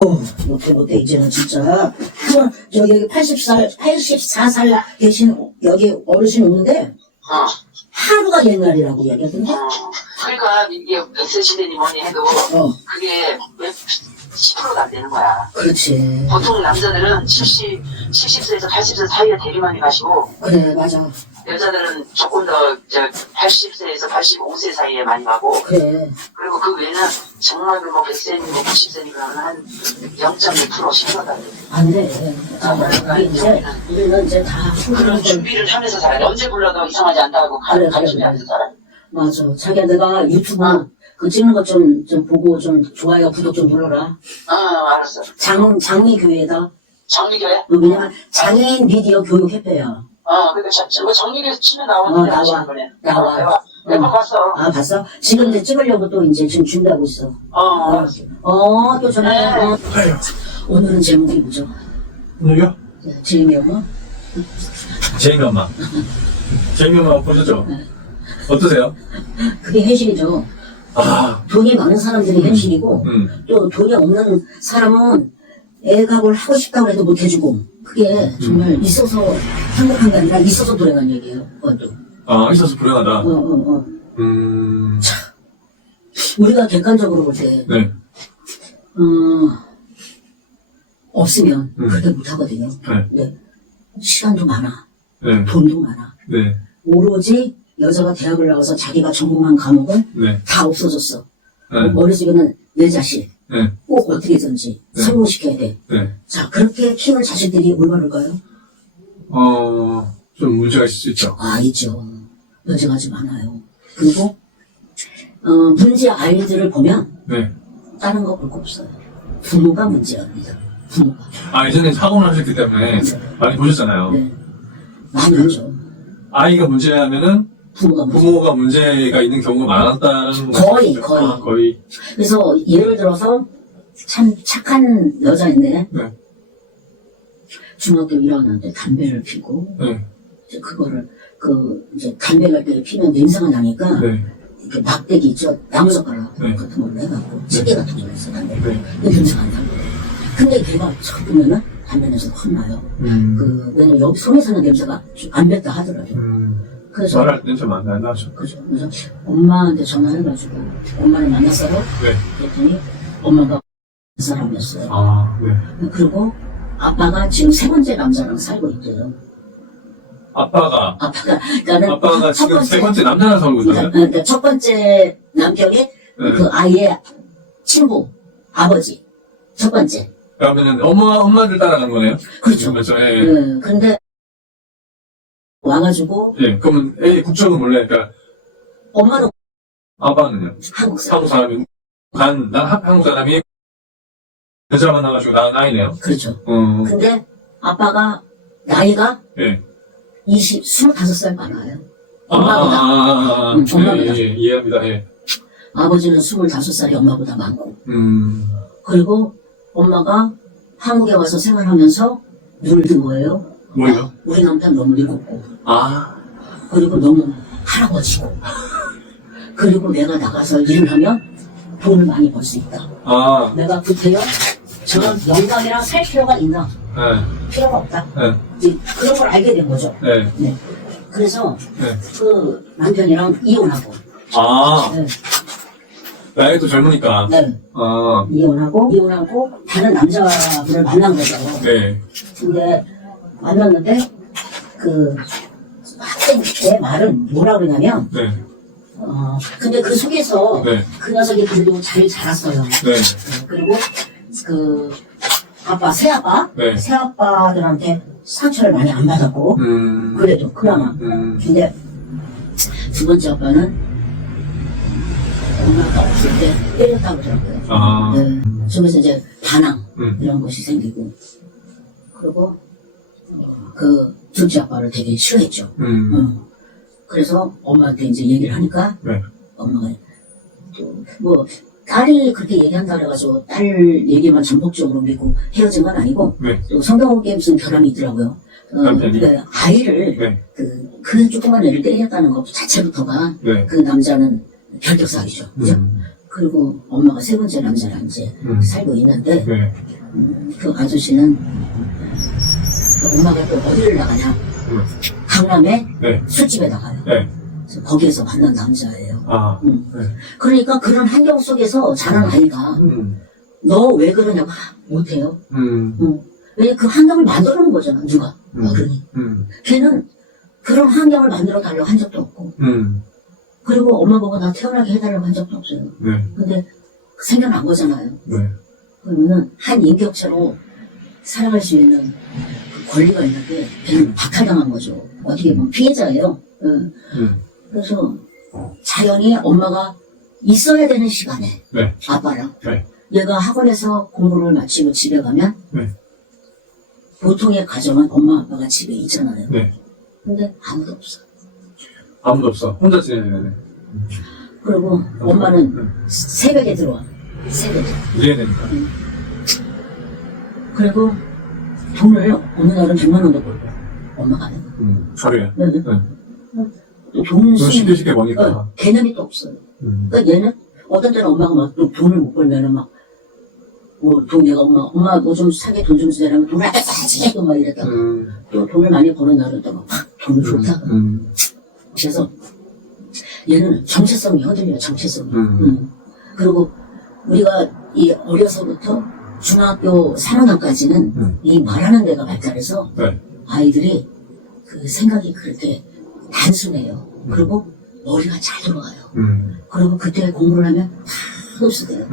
못해, 이제는 진짜. 한번, 여기 84살 계신 여기 어르신 오는데, 하루가 옛날이라고 얘기하던데? 그러니까 이게 100세 시대니 뭐니 해도 그게 왜 10%가 안 되는 거야. 그렇지. 보통 남자들은 70세에서 80세 사이에 되게 많이 마시고, 그래, 맞아. 여자들은 조금 더 80세에서 85세 사이에 많이 마고, 그래. 그리고 그 외에는 정말 뭐 100세니 뭐 90세니 그러면 한 0.2% 신고가 안 돼. 안 돼. 우리는 이제 다 그런 준비를 하면서 살아야 돼. 언제 불러도 이상하지 않다고 그래. 가르치면서 살아야 돼. 맞아. 자기야, 내가 유튜브 그 찍는 것 좀 보고 좀 좋아요, 구독 좀 눌러라. 알았어. 장미교회다. 장미교회? 왜냐면 장애인 미디어 교육협회야. 그러니까 장미교회에서 치면 나오는데 나와. 내가 봤어. 봤어? 지금 이제 찍으려고 또 이제 지금 준비하고 있어. 알았어. 또 전화해. 오늘은 제목이 뭐죠? 오늘요? 제이미 엄마? 제이미 엄마. 제이미 엄마 보셨죠? 어떠세요? 그게 현실이죠. 돈이 많은 사람들이 현실이고, 또 돈이 없는 사람은 애가 뭘 하고 싶다고 해도 못 해주고, 그게 정말 있어서 행복한 게 아니라 있어서 불행한 얘기예요, 그것도. 있어서 불행하다. 우리가 객관적으로 볼 때, 네. 없으면 그렇게 못 하거든요. 네. 시간도 많아. 네. 돈도 많아. 네. 오로지 여자가 대학을 나와서 자기가 전공한 과목은 네. 다 없어졌어. 네. 머릿속에는 내 자식 네. 꼭 어떻게든지 네. 성공시켜야 돼. 네. 자, 그렇게 키운 자식들이 올바를까요? 좀 문제가 있을 수 있죠. 있죠. 문제가 아주 많아요. 그리고 문제 아이들을 보면 네. 다른 거 볼 거 없어요. 부모가 문제입니다. 부모가. 예전에 사고를 하셨기 때문에 많이 보셨잖아요. 네. 많이 하죠. 아이가 문제하면은 부모가 문제가 있는 경우가 많았다는 거의. 거의. 그래서 예를 들어서 참 착한 여자인데 네. 중학교 1학년 때 담배를 피고 네. 이제 그거를 이제 담배를 때 피면 냄새가 나니까 네. 이렇게 막대기 있죠, 나무젓가락 네. 같은 걸로 해갖고 찌개 같은 걸로 해서 담배를. 네. 그 냄새가 안 나고. 근데 걔가 처음 보면은 담배 냄새가 확 나요. 왜냐면 여기 손에서는 냄새가 좀 안 뱉다 하더라고요. 그래서 말할 때 냄새 많이 안 나죠. 그죠. 그래서 엄마한테 전화해가지고 엄마를 만났어요. 네. 그랬더니 엄마가 사람이었어요. 네. 그리고 아빠가 지금 세 번째 남자랑 살고 있대요. 아빠가 그러니까 지금 세 번째 남자랑 살고 있나요? 그러니까 첫 번째 남편이 네. 그 아이의 친구, 아버지. 첫 번째. 그러면은 엄마들 따라간 거네요? 그렇죠. 그렇죠. 예. 네. 그런데 와가지고 예. 그러면 애 국적은 몰래, 그러니까 엄마는 아빠는요? 한국 사람. 한국 사람이 한국 사람이 여자 만나가지고 나이네요. 그렇죠. 어. 근데 아빠가 나이가 예. 25살 많아요. 엄마보다. 엄마보다. 예, 이해합니다. 예. 아버지는 25살이 엄마보다 많고. 그리고 엄마가 한국에 와서 생활하면서 눈을 든 거예요. 뭐예요? 우리 남편 너무 늙었고. 그리고 너무 할아버지고. 그리고 내가 나가서 일을 하면 돈을 많이 벌 수 있다. 내가 구태여 저런 영광이랑 살 필요가 있나? 네. 필요가 없다. 네. 이제 그런 걸 알게 된 거죠. 네. 네. 그래서 네. 그 남편이랑 이혼하고. 네. 나이도 젊으니까. 네. 이혼하고 다른 남자분을 만난 거죠. 네. 근데 만났는데 학생 때 말은 뭐라 그러냐면 네. 근데 그 속에서 네. 그 녀석이 그래도 잘 자랐어요. 네. 그리고 새아빠 네. 새아빠들한테 상처를 많이 안 받았고 그래도 그나마. 근데 두 번째 아빠는 엄마가 없을 때 때렸다고 그러더라고요. 네. 속에서 이제 반항 이런 것이 생기고 그리고 그 둘째 아빠를 되게 싫어했죠. 그래서 엄마한테 이제 얘기를 하니까 네. 엄마가 또 딸이 그렇게 얘기한다 그래가지고 딸 얘기만 전폭적으로 믿고 헤어진 건 아니고 네. 또 성경에 무슨 결함이 있더라고요. 남편이? 아이를 네. 그 조그만 애를 때렸다는 것 자체부터가 네. 그 남자는 결격사기죠. 그죠? 그리고 엄마가 세 번째 남자랑 이제 살고 있는데, 네. 그 아저씨는 그 엄마가 또 어디를 나가냐? 강남에 네. 술집에 나가요. 네. 그래서 거기에서 만난 남자예요. 아. 네. 그러니까 그런 환경 속에서 자란 아이가 너 왜 그러냐고 못해요. 왜냐 그 환경을 만들어 놓은 거잖아. 누가? 어른이. 걔는 그런 환경을 만들어 달라고 한 적도 없고 그리고 엄마 보고 나 태어나게 해달라고 한 적도 없어요. 네. 근데 생겨난 거잖아요. 네. 그러면은 한 인격체로 살아갈 수 있는 그 권리가 있는데 걔는 박탈당한 거죠. 어떻게 보면 피해자예요. 그래서 자연히 엄마가 있어야 되는 시간에 네. 아빠랑 네. 얘가 학원에서 공부를 마치고 집에 가면 네. 보통의 가정은 엄마 아빠가 집에 있잖아요. 네. 근데 아무도 없어. 아무도 없어. 혼자 지내는. 그리고 엄마는 새벽에 들어와. 새벽에. 이해야 되니까. 그리고 돈을 어느 날은 100만 원도 벌고 엄마가 하는 거. 하루에. 네. 네. 또 돈 쉽게 쉽게 버니까. 개념이 또 없어요. 그러니까 얘는 어떤 때는 엄마가 막 또 돈을 못 벌면은 막 뭐 돈 내가 엄마 뭐 좀 사게 돈 좀 주세요 하면 돈을 아까 사지 또 막 이랬다가 또 돈을 많이 버는 날은 또 막 돈을 줬다가 그래서 얘는 정체성이 흔들려요. 정체성이. 그리고 우리가 이 어려서부터 중학교 3학년까지는 이 말하는 데가 발달해서 네. 아이들이 그 생각이 그렇게 단순해요. 그리고 머리가 잘 돌아가요. 그리고 그때 공부를 하면 다 흡수돼요.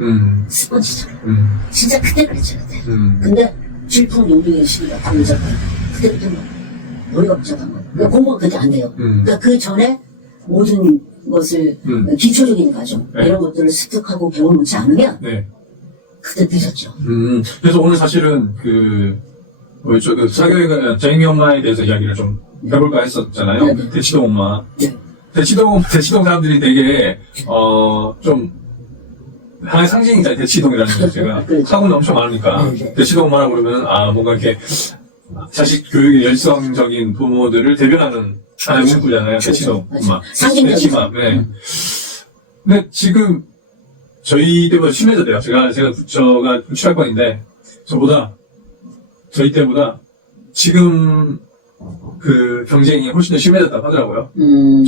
스펀지처럼. 진짜 그때 그랬죠, 그때. 근데 질풍용동의 시기가 딱 늦었고요. 그때부터 머리가 복잡한 거예요. 그러니까 공부가 그때 안 돼요. 그러니까 그 전에 모든 것을 기초적인 과정 네. 이런 것들을 습득하고 배워놓지 않으면 네. 그때 늦었죠. 그래서 오늘 사실은 뭐였죠? 사교육 제이미 엄마에 대해서 이야기를 좀 해볼까 했었잖아요. 네네. 대치동 엄마. 네. 대치동 사람들이 되게, 좀, 하나의 상징이잖아요. 대치동이라는 거 제가. 그렇죠. 학원이 엄청 많으니까. 네네. 대치동 엄마라고 그러면, 뭔가 이렇게, 자식 교육에 열성적인 부모들을 대변하는 하나의 문구잖아요. 대치동 맞아요. 엄마. 상징적인 대치맘. 네. 근데 지금, 저희 때보다 심해졌대요. 제가 부처가 7학번인데, 저희 때보다 지금 그 경쟁이 훨씬 더 심해졌다고 하더라고요.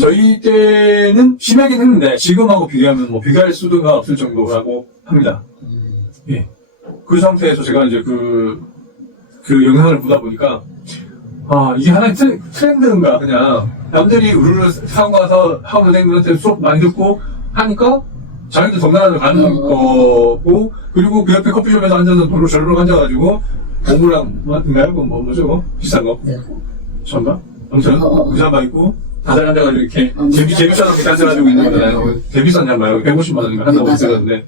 저희 때는 심하긴 했는데, 지금하고 비교하면 뭐 비교할 수가 없을 정도라고 합니다. 예. 그 상태에서 제가 이제 그 영상을 보다 보니까, 이게 하나의 트렌드인가, 그냥. 남들이 우르르 학원 가서 학원 선생님한테 수업 많이 듣고 하니까, 자기도 정당하게 가는 거고, 그리고 그 옆에 커피숍에서 앉아서 도로 절로 앉아가지고, 오므랑 같은가요? 뭐죠? 비싼 거? 네. 전가? 아무튼, 그 잠바 입고, 다들 앉아가지고 이렇게, 제비처럼 이렇게 앉아가지고 있는 거잖아요. 되게 비싼 잠바요. 150만 원인가 한다고 했었는데.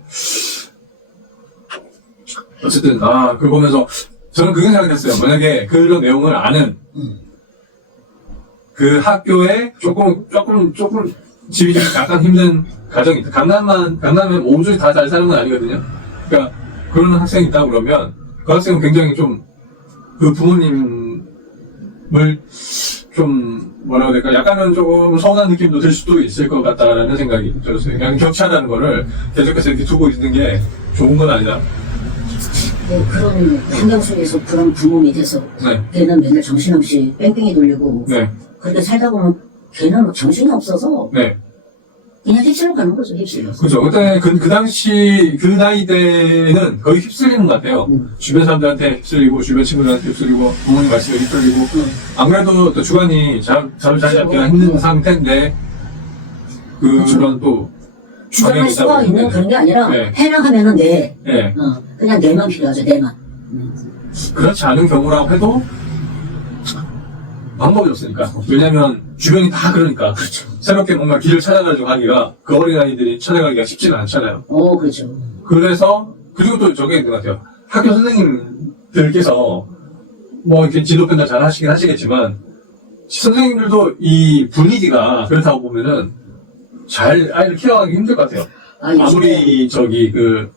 어쨌든, 그걸 보면서, 저는 그게 생각이 됐어요. 만약에 그런 내용을 아는, 그 학교에 조금 집이 좀 약간 힘든 가정이 있다. 강남에 모두 다 잘 사는 건 아니거든요. 그러니까 그런 학생이 있다 그러면 그 학생은 굉장히 좀 그 부모님을 좀 뭐라고 해야 될까? 약간은 조금 서운한 느낌도 들 수도 있을 것 같다라는 생각이 들었어요. 그냥 격차라는 거를 계속해서 이렇게 두고 있는 게 좋은 건 아니다. 네, 그런 환경 속에서 그런 부모 밑에서 네. 걔는 맨날 정신없이 뺑뺑이 돌리고 네. 그렇게 살다 보면 걔는 뭐 정신이 없어서 네. 그냥 휩쓸려 가는 거죠, 휩쓸려. 그죠. 그때 그 당시, 그 나이 때는 거의 휩쓸리는 것 같아요. 주변 사람들한테 휩쓸리고, 주변 친구들한테 휩쓸리고, 부모님 말씀에 휩쓸리고. 안 그래도 또 주관이 잠을 잘 잡기가 힘든 상태인데, 그런 또, 주관할 수가 있는 그런 게 아니라 네. 해라 하면은 네. 네. 그냥 내만 필요하죠, 내만. 그렇지 않은 경우라고 해도, 방법이 없으니까. 왜냐면, 주변이 다 그러니까. 그렇죠. 새롭게 뭔가 길을 찾아가지고 하기가, 그 어린아이들이 찾아가기가 쉽지는 않잖아요. 그렇죠. 그래서, 그리고 또 저게 있는 것 같아요. 학교 선생님들께서, 뭐, 이렇게 지도 편달 잘 하시긴 하시겠지만, 선생님들도 이 분위기가 그렇다고 보면은, 잘 아이를 케어하기 힘들 것 같아요. 아무리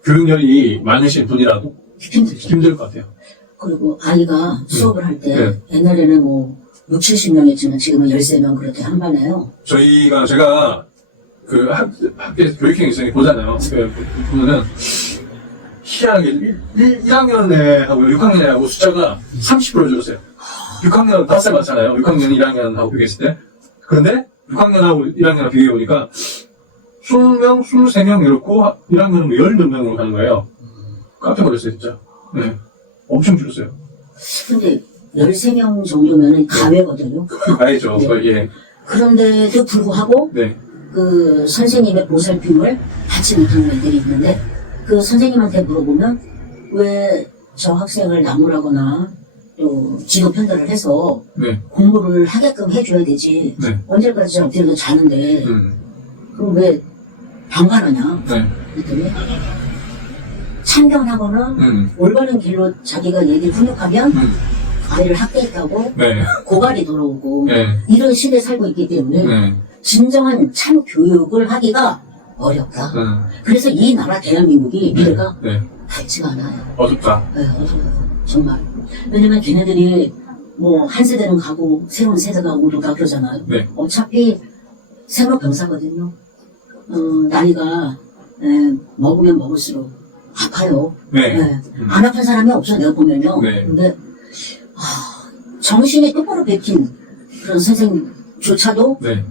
교육열이 많으신 분이라도 힘들 것 같아요. 그리고 아이가 수업을 할 때, 네. 옛날에는 뭐, 60, 70명 했지만 지금은 13명 그렇게 한 반에요. 제가 그 학교에서 교육행 일정이 보잖아요. 보면은 희한하게 1학년에 하고 6학년에 하고 숫자가 30% 줄었어요. 6학년 5살 많잖아요. 6학년 1학년하고 비교했을 때. 그런데 6학년하고 1학년하고 비교해보니까 20명, 23명 이렇고 1학년은 10몇 명으로 가는 거예요. 깜짝 놀랐어요, 진짜. 네. 엄청 줄었어요. 근데 13명 정도면은 가외거든요. 가야죠. 네. 예. 그런데도 불구하고 네. 그 선생님의 보살핌을 받지 못하는 애들이 있는데 그 선생님한테 물어보면 왜 저 학생을 나무라거나 또 지도 편달을 해서 네. 공부를 하게끔 해줘야 되지. 네. 언제까지 엎드려도 자는데 그럼 왜 방관하냐. 네. 그랬더니 참견하거나 올바른 길로 자기가 얘기를 훈육하면 아이를 학대했다고 네. 고발이 돌아오고 네. 이런 시대에 살고 있기 때문에 네. 진정한 참 교육을 하기가 어렵다. 그래서 이 나라 대한민국이 미래가 네. 밝지가 않아요. 어둡다. 네, 어려워요. 정말. 왜냐면 걔네들이 뭐 한 세대는 가고 새로운 세대가 오도다 그러잖아요. 네. 어차피 생로병사거든요. 나이가 먹으면 먹을수록 아파요. 네. 네. 안 아픈 사람이 없어 내가 보면요. 네. 근데 정신이 똑바로 베낀 그런 선생님조차도 네.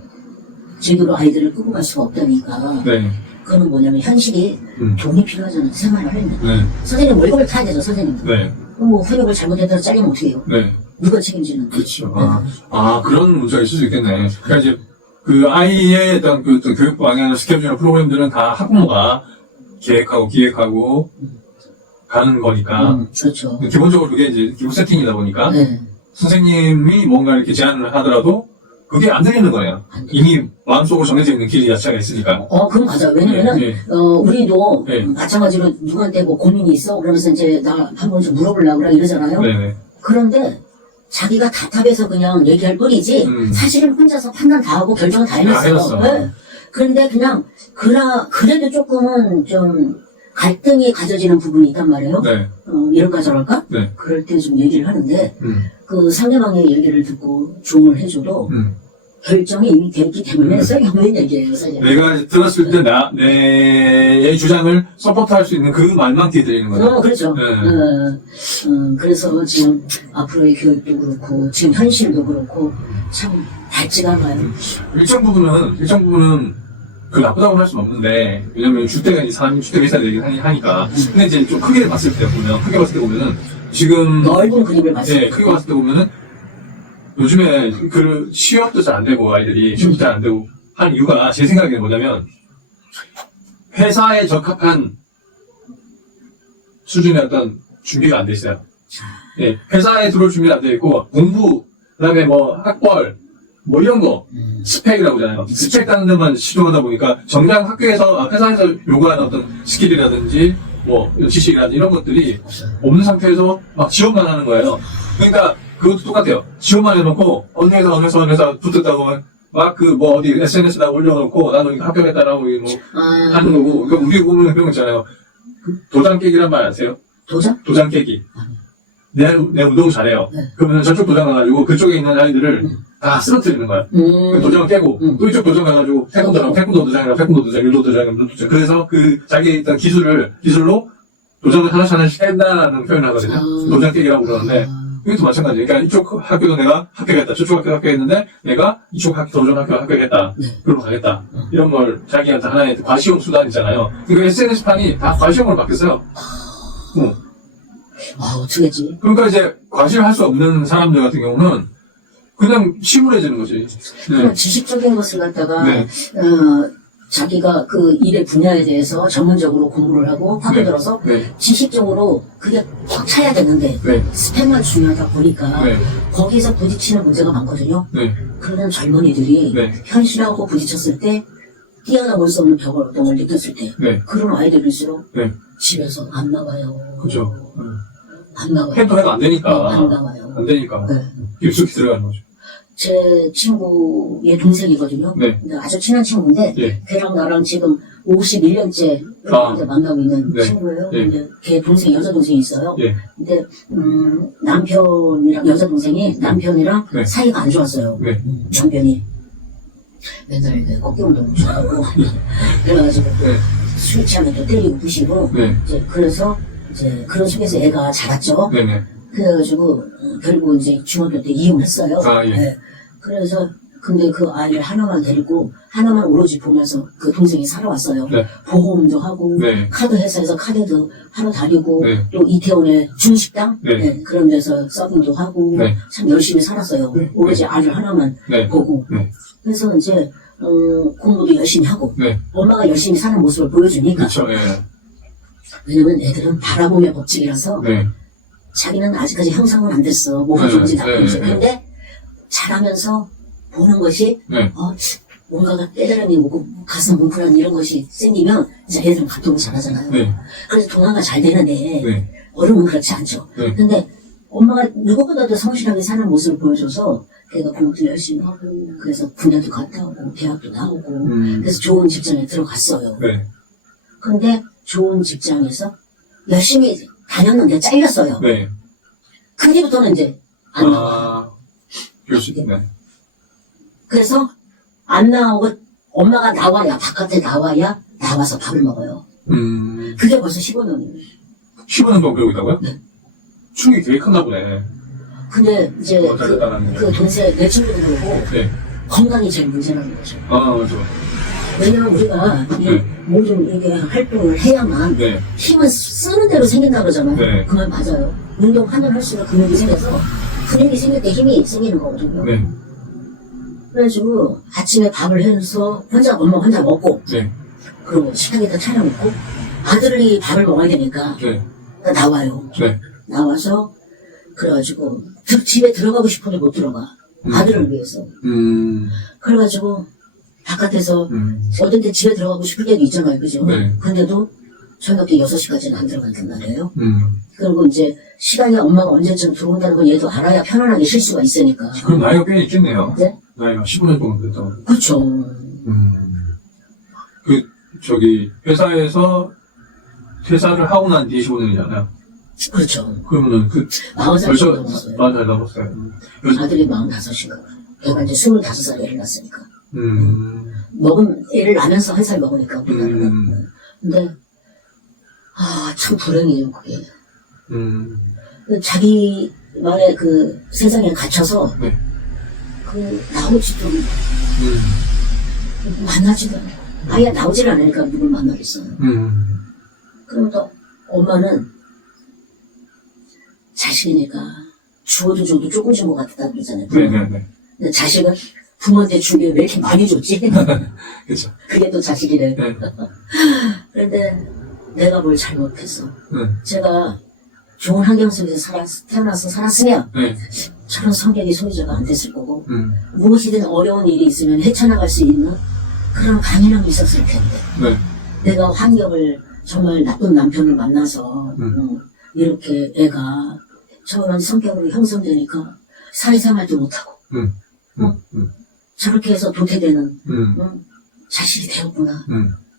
제대로 아이들을 끄고 갈 수가 없다니까. 네. 그거는 뭐냐면 현실이 돈이 필요하잖아요. 생활을 하려면. 네. 선생님 월급을 타야 되죠. 선생님. 네. 그럼 뭐 훈육을 잘못했다가 잘리면 어떻게 해요? 네. 누가 책임지는? 그렇죠. 그런 문제가 있을 수 있겠네. 그러니까 이제 그 아이의 어떤 그 어떤 교육 방향을 스케줄이나 프로그램들은 다 학부모가 계획하고 기획하고 가는 거니까. 그렇죠. 기본적으로 그게 이제 기본 세팅이다 보니까 네. 선생님이 뭔가 이렇게 제안을 하더라도 그게 안 들리는 거예요. 이미 마음속으로 정해져 있는 길 자체가 있으니까. 그건 맞아요. 왜냐면은, 네, 우리도 네. 마찬가지로 누구한테 뭐 고민이 있어? 그러면서 이제 나 한 번 좀 물어보려고 그래 이러잖아요. 네네. 그런데 자기가 답답해서 그냥 얘기할 뿐이지 사실은 혼자서 판단 다 하고 결정은 다 해냈어요. 해놨어. 네. 그런데 그냥 그래도 조금은 좀 갈등이 가져지는 부분이 있단 말이에요. 네. 이럴까 저럴까? 네. 그럴 때 좀 얘기를 하는데 그 상대방의 얘기를 듣고 조언을 해줘도 결정이 이미 됐기 때문에 소용이 없는 얘기예요. 사실. 내가 들었을 때 내 주장을 서포트할 수 있는 그 말만 뒤드리는 거예요. 그렇죠. 네. 그래서 지금 앞으로의 교육도 그렇고 지금 현실도 그렇고 참 밝지가 않아요. 일정 부분은 그 나쁘다고 할 수는 없는데, 왜냐면 주택이 주택 있어야 되긴 하니까. 근데 이제 좀 크게 봤을 때 보면은 지금 넓은 그림을 봤을 때. 크게 봤을 때 보면은 요즘에 그 취업도 잘 안 되고 아이들이 취업도 잘 안 되고 한 이유가 제 생각에는 뭐냐면 회사에 적합한 수준의 어떤 준비가 안 돼 있어요. 네, 회사에 들어올 준비가 안 돼 있고 공부, 그다음에 뭐 학벌, 뭐 이런 거 스펙이라고 하잖아요. 스펙 따는 데만 치중하다 보니까 정작 학교에서 회사에서 요구하는 어떤 스킬이라든지 뭐 지식이라든지 이런 것들이 없는 상태에서 막 지원만 하는 거예요. 그러니까 그것도 똑같아요. 지원만 해놓고 어느 회사 붙었다고 막 그 뭐 어디 SNS에다 올려놓고 나는 합격했다라고 뭐 하는 거고. 그러니까 우리 보면 그런 거 있잖아요. 그 도장 깨기란 말 아세요? 도장 깨기. 내 운동 잘해요. 네. 그러면 저쪽 도장 가가지고 그쪽에 있는 아이들을 다 쓰러뜨리는 거야. 그 도장을 깨고 또 이쪽 도장 가가지고 태권도 도장, 유도 도장. 그래서 그 자기의 일단 기술로 도장을 하나씩 깬다는 표현을 하거든요. 도장 깨기라고 그러는데 이것도 마찬가지예요. 그러니까 이쪽 학교도 내가 합격했다. 저쪽 학교 합격했는데 내가 이쪽 도전 학교 합격했다. 그러고 가겠다. 이런 걸 자기한테 하나의 과시용 수단이잖아요. 그러니까 SNS판이 다 과시용으로 바뀌었어요. 어쩌겠지. 그러니까 이제 과시를 할 수 없는 사람들 같은 경우는 그냥 침울해지는 거지. 그냥 지식적인 것을 갖다가 네. 자기가 그 일의 분야에 대해서 전문적으로 공부를 하고 파고들어서 지식적으로 그게 꽉 차야 되는데 스펙만 중요하다 보니까 거기서 부딪히는 문제가 많거든요. 그러는 젊은이들이 현실하고 부딪혔을 때 뛰어넘을 수 없는 벽을 어떤 걸 느꼈을 때 그런 아이들일수록 집에서 안 나와요. 그렇죠. 안 나와요. 해도 안 되니까. 안 나와요. 안 되니까. 깊숙이 들어가는 거죠. 제 친구의 동생이거든요. 근데 아주 친한 친구인데 걔랑 나랑 지금 51년째 만나고 있는 친구예요. 근데 걔 동생 여자 동생이 있어요. 근데 남편이랑 여자 동생이 남편이랑 사이가 안 좋았어요. 남편이 맨날 그 꺾기 운동 좋아하고 그래가지고 네. 술 취하면 또 때리고 부시고 네. 이제 그래서 이제 그런 속에서 애가 자랐죠. 네네. 그래가지고 결국 이제 중학교 때 이혼했어요. 아, 예. 네. 그래서 근데 그 아이를 하나만 데리고 하나만 오로지 보면서 그 동생이 살아왔어요. 네. 보험도 하고 네. 카드 회사에서 카드도 하러 다니고 네. 또 이태원의 중식당 네. 네, 그런 데서 서빙도 하고 네. 참 열심히 살았어요. 네. 오로지 아이를 하나만 네. 보고 네. 그래서 이제 공부도 열심히 하고 네. 엄마가 열심히 사는 모습을 보여주니까 그쵸, 예. 왜냐면 애들은 바라보며 법칙이라서 네. 자기는 아직까지 형성은 안 됐어. 뭐가 네, 좋은지 네, 나쁜지. 네. 근데 자라면서 보는 것이 네. 뭔가가 깨달음이 오고 가슴 뭉클한 이런 것이 생기면 이제 애들은 감동을 잘하잖아요. 네. 그래서 동화가 잘 되는데 네. 어른은 그렇지 않죠. 네. 근데 엄마가 누구보다도 성실하게 사는 모습을 보여줘서 걔가 공부도 열심히 하고 그래서 군대도 갔다 오고 대학도 나오고 그래서 좋은 직장에 들어갔어요. 네. 근데 좋은 직장에서 열심히 다녔는데 잘렸어요. 네. 그 뒤부터는 이제 안 나와요. 아, 교수님. 그래서 안 나오고 엄마가 나와야 바깥에 나와야 나와서 밥을 먹어요. 그게 벌써 15년이에요. 15년 동안 그러고 있다고요? 네. 충격이 되게 컸나 보네. 근데 이제 잘했다는 그 동생 내 친구도 그러고 네. 건강이 제일 문제라는 거죠. 아, 맞아. 왜냐면 우리가 이 네. 모든 이게 활동을 해야만 네. 힘은 쓰는 대로 생긴다 그러잖아요. 네. 그 말 맞아요. 운동하면 할수록 근육이 생겨서 근육이 생길 때 힘이 생기는 거거든요. 네. 그래가지고 아침에 밥을 해서 엄마 혼자 먹고 네. 그리고 식탁에다 차려 먹고 아들이 밥을 먹어야 되니까 네. 나와요. 네. 나와서 그래가지고 집에 들어가고 싶은데 못 들어가. 아들을 위해서. 그래가지고 바깥에서 어떤 때 집에 들어가고 싶을 때도 있잖아요. 그죠? 네. 근데도 저녁 때 6시까지는 안 들어간단 말이에요. 음. 그리고 이제 시간이 엄마가 언제쯤 들어온다는 걸 얘도 알아야 편안하게 쉴 수가 있으니까. 그럼 나이가 꽤 있겠네요. 네? 나이가 15년 동안 됐다고. 그렇죠. 회사에서 퇴사를 하고 난 뒤에 15년이잖아요. 그렇죠. 그러면은 40살 벌써 넘었어요. 잘 넘었어요. 아들이 45인가. 걔가 이제 25살에 애를 낳았으니까. 애를 낳으면서 한 살 먹으니까 우리나라는. 근데 참 불행해요 그게. 자기만의 그 세상에 갇혀서 네. 나오지도 만나지도 않고 아예 나오질 않으니까 누굴 만나겠어요. 그러면 또 엄마는 자식이니까 주어도 줘도 조금 준 것 같다 그러잖아요. 네네네. 근데 자식은 부모한테 준 게 왜 이렇게 많이 줬지? 그쵸. 그게 또 자식이래. 네. 그런데 내가 뭘 잘못했어. 네. 제가 좋은 환경 속에서 태어나서 살았으면 네. 저런 성격이 소유자가 안 됐을 거고 무엇이든 어려운 일이 있으면 헤쳐나갈 수 있는 그런 강인함이 있었을 텐데 네. 내가 환경을 정말 나쁜 남편을 만나서 이렇게 애가 저런 성격으로 형성되니까 사회생활도 못하고 저렇게 해서 도태되는 자식이 되었구나.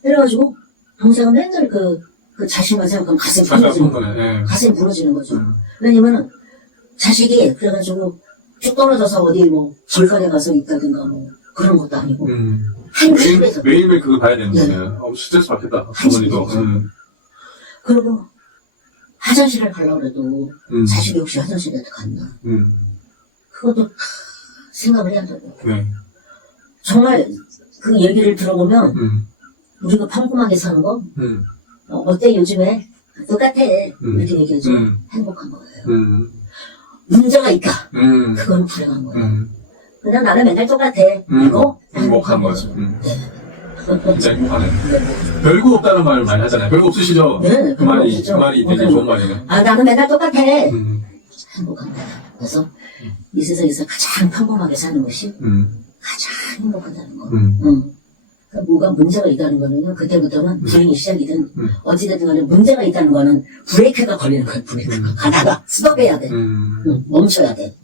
그래가지고 동생은 맨날 그 자신만 생각하면 가슴이 부러지는 거예요. 네. 가슴이 부러지는 거죠. 왜냐면은 자식이 그래가지고 쭉 떨어져서 어디 뭐 절간에 가서 있다든가 뭐 그런 것도 아니고 한 집에서 매일매일 그거 봐야 되는 네. 거네요. 스트레스 받겠다. 한 부모님도. 집에서. 그리고 화장실을 가려고 해도 자식이 혹시 화장실에 갔나 그것도 생각을 해야 되고 네. 정말 그 얘기를 들어보면 우리가 평범하게 사는 거 어때 요즘에 똑같아 이렇게 얘기하죠. 행복한 거예요. 문제가 있다. 그건 불행한 거예요. 그냥 나는 맨날 똑같아. 이거 행복한 거예요. 거죠. 진짜 행복하네. 별거 없다는 말 많이 하잖아요. 별거 없으시죠? 네, 그 말이 없죠. 되게 좋은 말이에요. 나는 맨날 똑같아. 행복한 거야. 그래서 이 세상에서 가장 평범하게 사는 것이 가장 행복하다는 거. 그러니까 뭐가 문제가 있다는 거는요, 그때부터는 불행이 시작이든, 어찌됐든 간에 문제가 있다는 거는 브레이크가 걸리는 거예요, 브레이크가. 가다가 스톱해야 돼. 멈춰야 돼.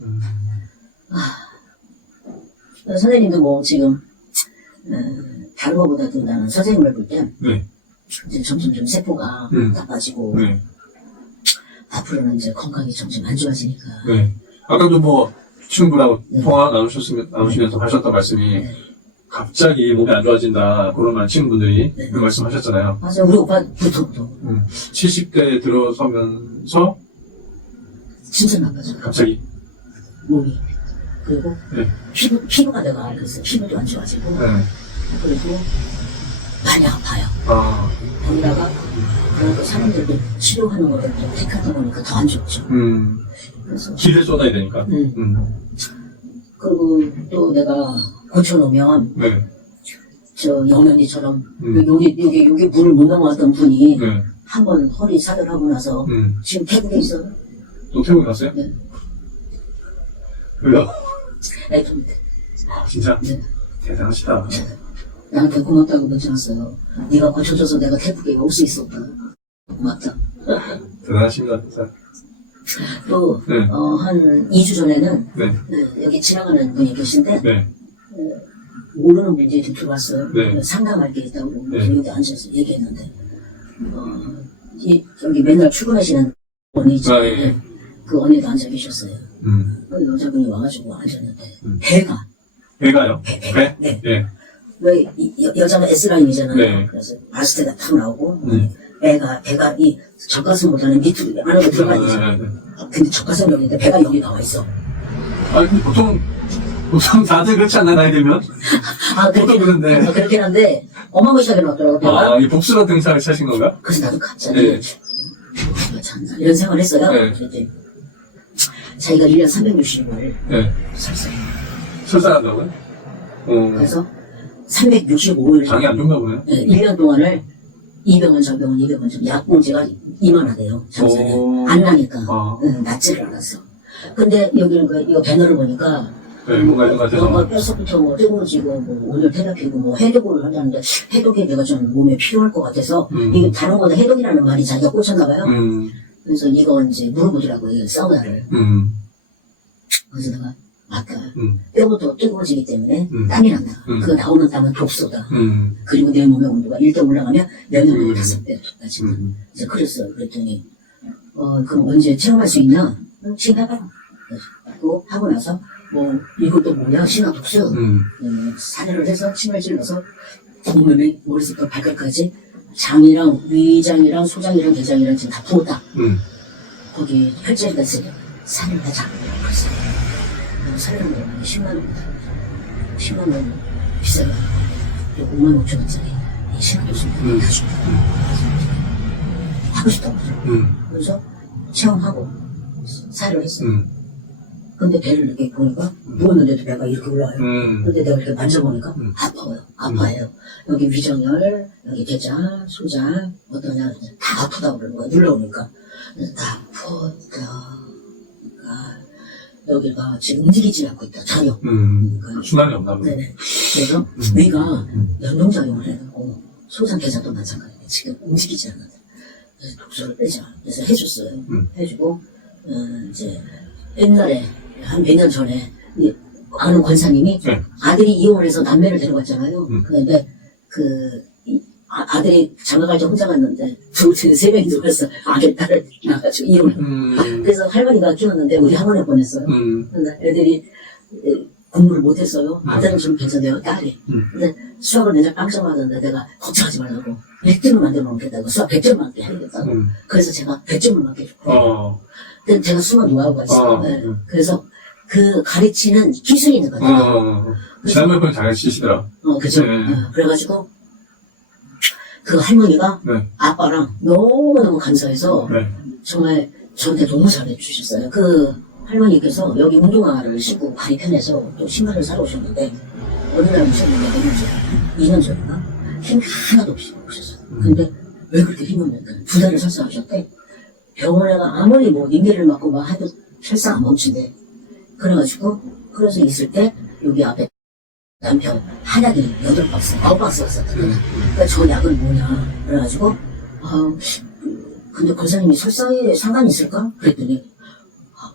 선생님도 뭐 지금, 다른 거보다도 나는 선생님을 볼 때, 네. 이제 점점 좀 세포가 나빠지고, 네. 앞으로는 이제 건강이 점점 안 좋아지니까. 네. 아까도 뭐, 친구분하고 통화 나누시면서 하셨던 말씀이, 갑자기 몸이 안 좋아진다 그런 말 치는 분들이 네. 그 말씀하셨잖아요. 맞아요. 우리 오빠부터 70대 들어서면서 진짜 나빠져요. 갑자기 몸이. 그리고 네. 피부가 내가 알겠어요. 피부도 안 좋아지고 네. 그리고 많이 아파요. 아, 거기다가 그러니까 사람들도 치료하는 거를 또 택하다 보니까 더 안 좋죠. 그래서 기를 쏟아야 되니까. 그리고 또 내가 고쳐놓으면 네. 저 영현이처럼 여기 물을 못 넘어왔던 분이 네. 한 번 허리 사별하고 나서 지금 태국에 있어요. 또 태국 갔어요? 네. 왜요? 애통 아, 진짜? 네. 대단하시다. 나한테 고맙다고 문자왔어요. 네가 고쳐줘서 내가 태국에 올 수 있었다. 고맙다. 대단하십니다, 진짜. 또 네. 한 2주 전에는 네. 여기 지나가는 분이 계신데 네. 모르는 분이 좀 들어왔어요. 네. 상담할 게 있다고 네. 그래서 여기 앉아서 얘기했는데 여기 맨날 출근하시는 언니 있잖아요. 아, 예. 그 언니도 앉아 계셨어요. 그 여자분이 와가지고 앉았는데 배가요? 배? 네. 예. 왜 여자가 S라인이잖아요. 네. 그래서 아스테가 탁 나오고 배가 이 젖가슴보다는 밑으로 안으로 들어가 있잖아요. 근데 젖가슴이었는데 배가 여기 나와 있어. 아, 근데 보통 다들 그렇지 않나요, 나이 들면? 보통 그런데. 그렇긴 한데 어마무시하게 나왔더라고요. 배가. 아, 이 복수로 등산을 차신 건가? 그래서 나도 갑자기 네. 참 이런 생각을 했어요. 네. 그랬더니 자기가 1년 365일 네. 살았어요. 설사한다고요? 그래서 365일 장이 안 좋은가 보네요. 1년 동안을 이 병원 저 병원 이 병원 좀 약봉지가 이만하대요. 장사는 오. 안 나니까 낫지를 않았어. 근데 여기는 이거 배너를 보니까 네, 뭔가 이런 것 같아서. 뼈속부터 뭐 뜨거워지고 뭐 오늘 테라피고 뭐 해독을 한다는데 해독이 내가 좀 몸에 필요할 것 같아서 이게 다른 거보다 해독이라는 말이 자기가 꽂혔나 봐요. 그래서 이거 이제 물어보더라고요. 이 사우나를. 그래서 내가 아까 뼈부터 뜨거워지기 때문에 땀이 난다. 그 나오는 땀은 독소다. 그리고 내 몸의 온도가 1도 올라가면 영양이 5배 높아지. 그래서 그랬어요. 그랬더니 그럼 언제 체험할 수 있냐? 지금 해봐라. 그리고 하고 나서 뭐 이것도 뭐야? 신화 독소. 사례를 해서 침을 찔러서 온몸에 머리부터 발끝까지 장이랑 위장이랑 소장이랑 대장이랑 지금 다 부었다. 거기 혈자리가 있으니까 살을 다 잡고 그랬어요. 살이라는 거 10만 원입니다. 10만 원 비싸요. 5만 5천 원짜리 이 신화 독소를 다 줍니다. 하고 싶다고 그러죠. 그래서 체험하고 살을 했어요. 근데 배를 이렇게 보니까 누웠는데도 배가 이렇게 올라와요. 근데 내가 이렇게 만져보니까 아파요. 여기 위장열, 여기 대장, 소장, 어떠냐 다 아프다고 그러는 거야. 눌러오니까. 그래서 아프다. 여기가 지금 움직이지 않고 있다. 전혀. 그러니까 순환이 없나 보네. 네네. 그래서 위가 연동작용을 해갖고 소장, 대장도 마찬가지예요. 지금 움직이지 않는다. 그래서 독소를 빼자. 그래서 해줬어요. 해주고 이제 옛날에 한 몇 년 전에 아는 권사님이 아들이 이혼을 해서 남매를 데려갔잖아요. 그런데 아들이 장가갈 때 혼자 갔는데 세 명이 들어가서 아들 딸을 낳아가지고 이혼을. 그래서 할머니가 키웠는데 우리 학원에 보냈어요. 근데 애들이 공부를 못했어요. 아들은 좀 괜찮대요, 딸이. 근데 수학을 맨날 빵점 하는데 내가 걱정하지 말라고 100점을 만들어 놓겠다고 수학 100점 맞게 해야겠다고. 그래서 제가 100점을 맞게 줬고. 근데 제가 수학 노하우가 있어요. 네. 그래서 그 가르치는 기술이 있는 것 같아요. 지난번에 잘 치시더라. 그죠. 그래가지고 그 할머니가 아빠랑 너무너무 감사해서 정말 저한테 너무 잘해주셨어요. 그 할머니께서 여기 운동화를 신고 발이 편해서 또 신발을 사러 오셨는데 어느 날 오셨는데 2년 전인가 힘이 하나도 없이 오셨어요. 근데 왜 그렇게 힘이 없는가 2달을 설사하셨대. 병원에 아무리 뭐 인계를 맞고 막 해도 설사 안 멈춘대. 그래가지고 그래서 있을 때 여기 앞에 남편 한약이 8박스, 9박스 왔었거든. 그러니까 저 약은 뭐냐. 그래가지고 근데 권사님이 설사에 상관이 있을까? 그랬더니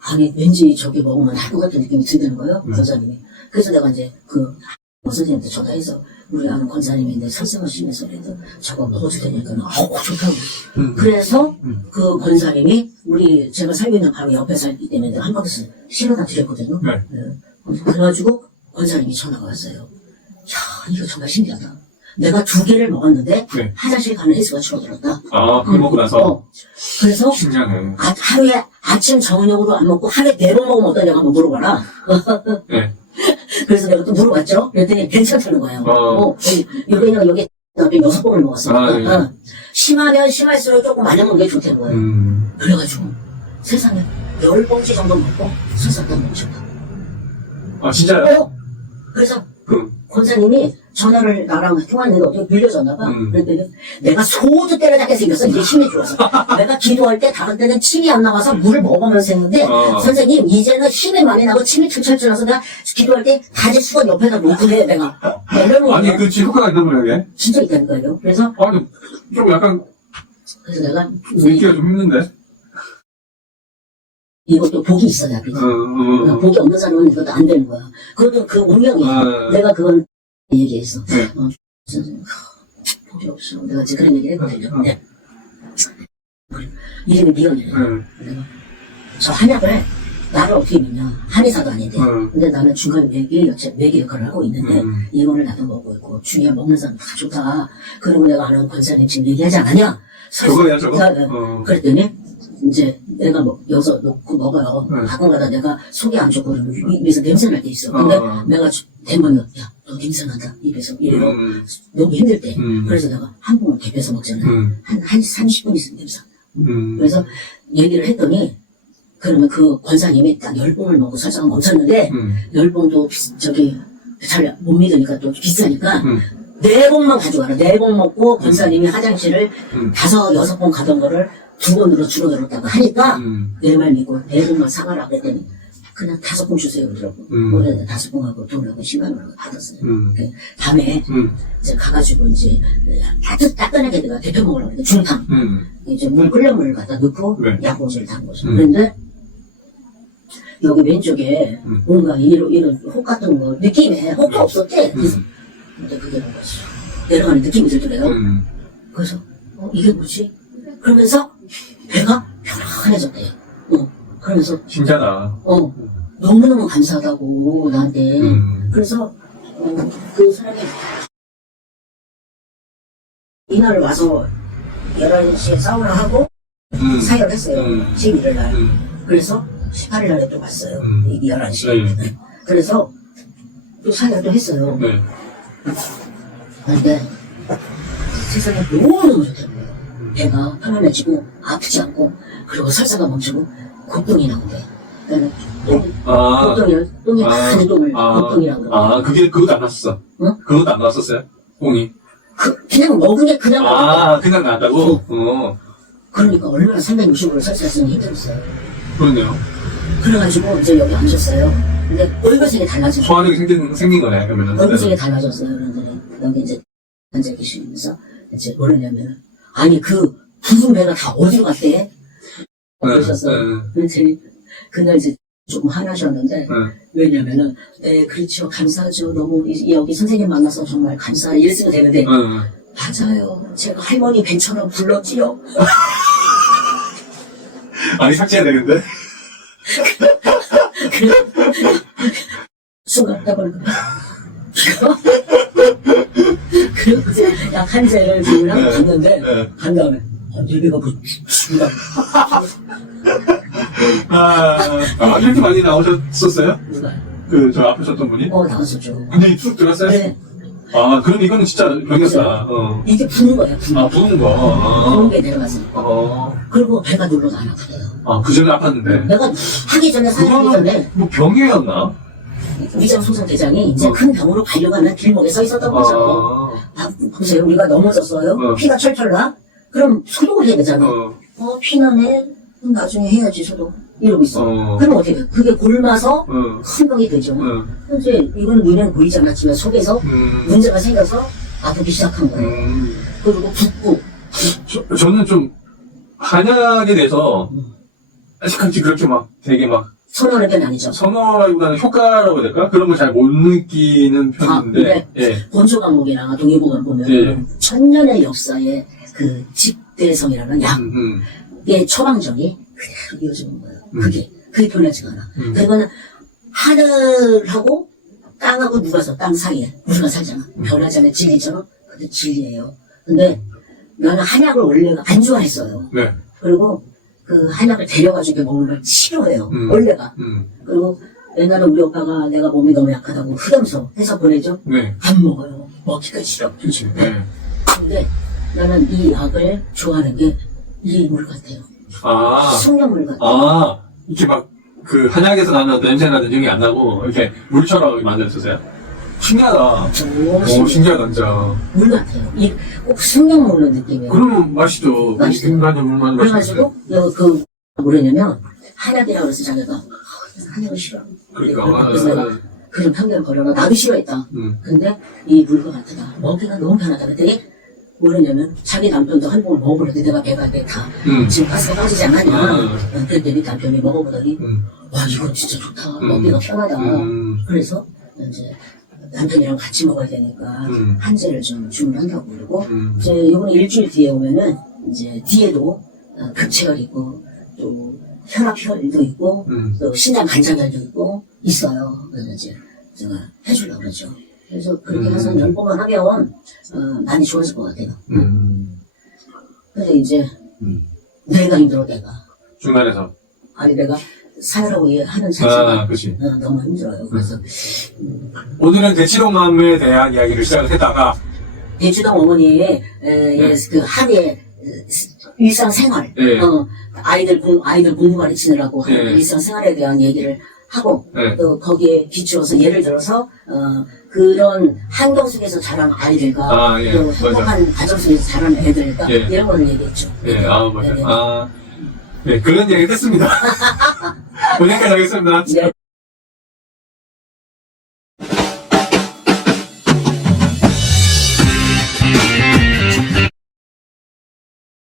아니 왠지 저기 먹으면 할 것 같은 느낌이 드는 거예요. 권사님이. 그래서 내가 이제 그 선생님한테 전화해서 우리 아는 권사님인데 설사가 심해서 그래도 저거 먹어도 되니까 좋다고. 그래서 그 권사님이 제가 살고 있는 바로 옆에 살기 때문에 내가 한 박스 실어다 드렸거든요. 그래가지고 권사님이 전화가 왔어요. 야, 이거 정말 신기하다. 내가 2개를 먹었는데 네. 화장실 가는 횟수가 줄어들었다. 그걸 먹고 나서. 그래서 신기하네. 하루에 아침 저녁으로 안 먹고 하루에 4번 먹으면 어떠냐고 한번 물어봐라. 네. 그래서 내가 또 물어봤죠. 그랬더니 괜찮다는 거예요. 여기는 여기 6번을 먹었어. 아, 네. 심하면 심할수록 조금 많이 먹는 게 좋다는 거예요. 그래가지고 세상에 10봉지 정도 먹고 설사도 먹었다. 아, 진짜요? 그래서 권사님이 전화를 나랑 통화했는데 어떻게 빌려줬나봐. 그랬더니 내가 소주 때려잡게 생겼어. 이제 힘이 들어서. 내가 기도할 때 다른 때는 침이 안 나와서 물을 먹으면서 했는데 선생님 이제는 힘이 많이 나고 침이 철철 나서 내가 기도할 때 가지 수건 옆에다 놓고 해 내가. 아니 그 진짜 효과가 있나 보네. 진짜 있다니까요. 그래서 아니 좀 약간 그래서 내가 믿기가 좀 힘든데. 이것도 복이 있어야 돼. 복이 없는 사람은 이것도 안 되는 거야. 그것도 그 운명이야. 내가 그건 얘기했어. 복이 없어. 내가 지금 그런 얘기를 했거든요. 네. 이름이 미연이에요. 내가 저 한약을 나를 어떻게 믿냐. 한의사도 아닌데. 근데 나는 중간 외계 역할을 하고 있는데 이거를 나도 먹고 있고 주위에 먹는 사람 다 좋다. 그리고 내가 아는 권사님 지금 얘기하지 않았냐. 저거야 저거. 그랬더니 이제 내가 여기서 놓고 먹어요. 가끔가다 내가 속이 안 좋고 그러면 입에서 냄새 날 때 있어. 근데 내가 대머리가 야, 너 냄새 난다. 입에서 이래요. 너무 힘들 때. 그래서 내가 한 봉을 개펴서 먹잖아요. 한 30분 있으면 냄새 난다. 그래서 얘기를 했더니 그러면 그 권사님이 딱 10봉을 먹고 설사가 멈췄는데 10봉도 잘 못 믿으니까 또 비싸니까 4봉만 가져가라. 4봉 먹고 권사님이 화장실을 5, 6번 가던 거를 2번으로 줄어들었다고 하니까 내 말 믿고 4봉만 사가라 그랬더니 그냥 5봉 주세요 그러더라고. 그래서 5봉하고 돈하고 10만 원하고 받았어요. 밤에 이제 가가지고 이제 따끈하게 내가 데펴 먹으라고 했는데 중탕 이제 물 끓는 물을 갖다 넣고 약봉지를 담은 거죠. 그런데 여기 왼쪽에 뭔가 이런 혹 같은 거 느낌에 혹도 없었대. 그래서 근데 그게 뭔가 내려가는 느낌이 들더래요. 그래서 이게 뭐지? 그러면서 배가 편안해졌대요. 그러면서 신기하다. 너무너무 감사하다고 나한테. 그래서 그 사람이 이날 와서 11시에 사우나 하고 사역을 했어요. 11일 날. 그래서 18일 날에 또 왔어요. 11시에. 그래서 또 사역도 했어요. 근데 세상에 너무너무 좋다는 거예요. 배가 편안해지고 아프지 않고 그리고 설사가 멈추고 곱동이 나온대. 그러니까 똥이 많은 똥을 곱동이라고 그러고. 그것도 안 났었어. 응? 그것도 안 났었어요? 똥이. 그냥 먹은 게 그냥 그냥 났다고? 그러니까 얼마나 360으로 설사했으니 힘들었어요. 그렇네요. 그래가지고 이제 여기 앉았어요. 근데 얼굴색이 달라졌어요. 소화력이 생긴 거네, 그러면은. 얼굴색이 달라졌어요. 그런데 여기 이제 앉아 계시면서 이제 뭐랬냐면 아니 그 부은 배가 다 어디로 갔대? 그러셨어요. 그랬더니 그날 이제 조금 화나셨는데 왜냐면은 네 그렇죠 감사하죠 너무 여기 선생님 만나서 정말 감사해 이랬으면 되는데 맞아요 제가 할머니 배처럼 불렀지요. 아니 삭제해야 되는데? 순간 떠버리고 그리고 이제 약 한 잔을 주문하고 갔는데 간 다음에 내 배가 죽는다. 이렇게 많이 나오셨었어요? 누가요? 저 앞에 섰던 분이? 나왔었죠. 근데 툭 들어갔어요? 네. 그럼 이거는 진짜 병이었다. 이게 부는 거예요. 부은 거. 부은 게 내려가서. 그리고 배가 눌러도 안 아프대요. 그 전에 아팠는데. 내가 하기 전에 사용하기 전에 뭐 병이었나? 위장 소성 대장이 이제 큰 병으로 가려가는 길목에 서 있었던 거죠. 보세요. 우리가 넘어졌어요. 피가 철철 나? 그럼 소독을 해야 되잖아. 피 나네. 나중에 해야지 소독. 이러고 있어. 그럼 어떻게 돼? 그게 골마서 큰 병이 되죠. 현재 이건 눈에는 보이지 않았지만 속에서 문제가 생겨서 아프기 시작한 거예요. 그리고 붓고. 저는 좀 한약에 대해서 아직까지 그렇게 되게 선호하는 편이 아니죠. 선호라기보다는 효과라고 해야 될까? 그런 걸 잘 못 느끼는 편인데. 본초 강목이나 동의보감 보면 천년의 역사의 그 집대성이라는 약의 처방전이 그대로 이어지는 거예요. 그게 변하지가 않아. 그거는 하늘하고 땅하고 누가서 땅 사이에 우리가 살잖아. 변하잖아요. 진리처럼. 그게 진리예요. 근데 나는 한약을 원래 안 좋아했어요. 네. 그리고 그 한약을 데려가지고 먹는 걸 싫어해요. 원래가. 그리고 옛날에 우리 오빠가 내가 몸이 너무 약하다고 흑염소 해서 보내줘. 네. 안 먹어요. 먹기가 싫어. 그렇지. 네. 근데 나는 이 약을 좋아하는 게 이 물 같아요. 아. 숙련물 같아요. 아. 이렇게 막, 그, 한약에서 나는 냄새나는 형이 안 나고, 이렇게 물처럼 만들었어요. 신기하다. 오, 신기하다, 진짜. 물 같아요. 꼭 숙련 먹는 느낌이에요. 그러면 맛있죠. 맛있죠. 인간의 물만 그래가지고 그 뭐냐면 한약이라고 그래서 자기가 한약을 싫어. 그러니까. 그래서 내가 그런 편견 버려라. 나도 싫어했다. 근데 이 물과 같다. 먹기가 너무 편하다. 그랬더니 뭐냐면 자기 남편도 한 봉을 먹어보려고 내가 배가 다 지금 가스가 빠지지 않았냐. 그랬더니 남편이 먹어보더니 와 이거 진짜 좋다. 먹기가 편하다. 그래서 이제 남편이랑 같이 먹어야 되니까 한제를 좀 주문한다고 그러고 이제 이번에 일주일 뒤에 오면은 이제 뒤에도 급체혈 있고 또 혈압혈도 있고 또 신장 간장혈도 있고 있어요. 그래서 이제 제가 해주려고 그러죠. 그래서 그렇게 해서 10번만 하면 많이 좋아질 것 같아요. 그래서 이제 내가 힘들어 내가 중간에서. 아니 내가 살라고 하는 자체가 그치. 너무 힘들어요. 그래서 오늘은 대치동맘에 대한 이야기를 시작을 했다가, 대주동 어머니의 그 하루의 일상생활, 네. 아이들 공부 가르치느라고 하는 네. 일상생활에 대한 얘기를 하고 네. 또 거기에 비추어서 예를 들어서 그런 환경 속에서 자란 아이들과 예. 또 행복한 가정 속에서 자란 애들과 예. 이런 거를 얘기했죠. 예, 맞아요. 네, 네. 네, 그런 얘기 했습니다. 오늘까지 하겠습니다. 네.